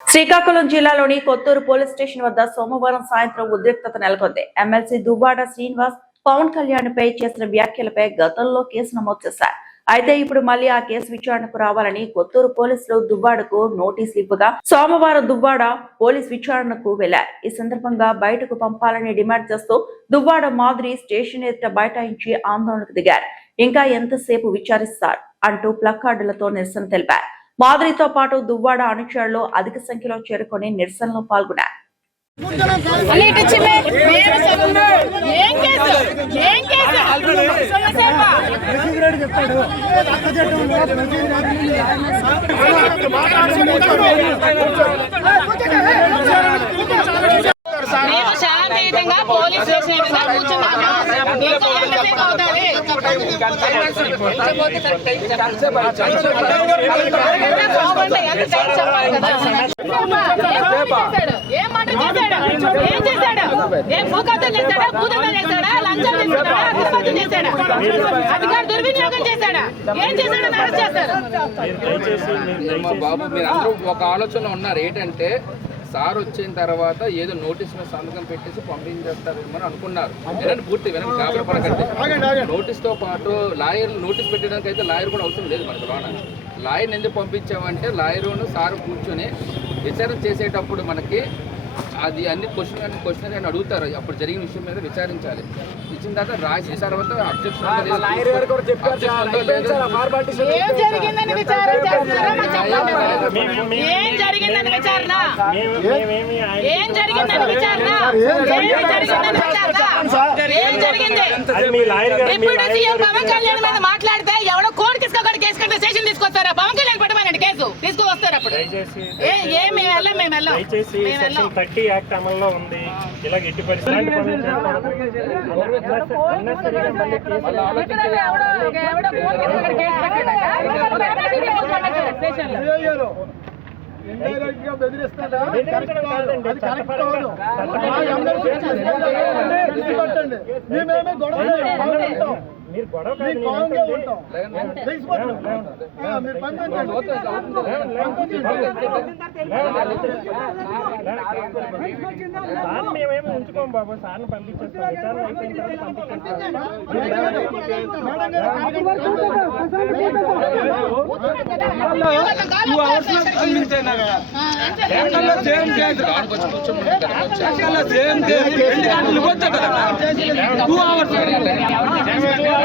శ్రీకాకుళం జిల్లాలోని Kotturu police station వద్ద సోమవారం సాయంత్రం ఉద్రిక్తత నెలకొంది. ఎమ్మెల్సీ దువ్వాడ శ్రీనివాస్ పవన్ కళ్యాణ్ పై చేసిన వ్యాఖ్యలపై గతంలో కేసు నమోదు చేశారు. అయితే ఇప్పుడు మళ్లీ ఆ కేసు విచారణకు రావాలని కొత్తూరు పోలీసులు దువ్వాడకు నోటీసులు ఇవ్వగా సోమవారం దువ్వాడ పోలీస్ విచారణకు వెళ్లారు. ఈ సందర్భంగా బయటకు పంపాలని డిమాండ్ చేస్తూ దువ్వాడ మాదిరి స్టేషన్ ఎదుట బైఠాయించి ఆందోళనకు దిగారు. ఇంకా ఎంతసేపు విచారిస్తారు అంటూ ప్లకార్డులతో నిరసన తెలిపారు. మాదిరితో పాటు దువ్వాడ అనుచరులు అధిక సంఖ్యలో చేరుకొని నిరసనలో పాల్గొన్నారు. శాంతియుతంగా పోలీస్ స్టేషన్ ఏం మాట చేశాడు? ఏం చేశాడు? ఏం భూకబ్జాలు చేశాడా? భూదండలు చేశాడా? లంచాలు తీసుకున్నాడా? అధిపత్యం చేశాడా? అధికార దుర్వినియోగం చేశాడా? ఏం చేశాడని అరెస్ట్ చేస్తారు. బాబు మీరు అందరూ ఒక ఆలోచన ఉన్నారు ఏంటంటే సార్ వచ్చిన తర్వాత ఏదో నోటీస్ మీద సంతకం పెట్టేసి పంపించేస్తారేమని అనుకున్నారు. వినండి, పూర్తి వినండి, గాబరా పడకండి. నోటీస్తో పాటు లాయర్ నోటీస్ పెట్టడానికి అయితే లాయర్ కూడా అవసరం లేదు మనకు. లోన లాయర్ని ఎందుకు పంపించామంటే లాయరును సార్ కూర్చొని విచారణ చేసేటప్పుడు మనకి అది అన్ని క్వశ్చన్ అని అడుగుతారు. అప్పుడు జరిగిన విషయం మీద విచారించాలి. ఇచ్చిన తర్వాత రాసిన తర్వాత అబ్జెక్షన్ మాట్లాడితే ఎవడో కోడి తీసుకోకుండా కేసు కట్టే స్టేషన్ తీసుకొస్తారా? పవన్ కళ్యాణ్ పట్టమనండి, కేసు తీసుకువస్తారు. అప్పుడు యాక్ట్ అమల్లో ఉంది. ఇలా ఎట్టి పరిస్థితుల్లో మీరు గొడవ సార్ మేమేమి ఉంచుకోం బాబు. సార్ని పంపించేస్తాం. విచారణ అయిపోయిన తర్వాత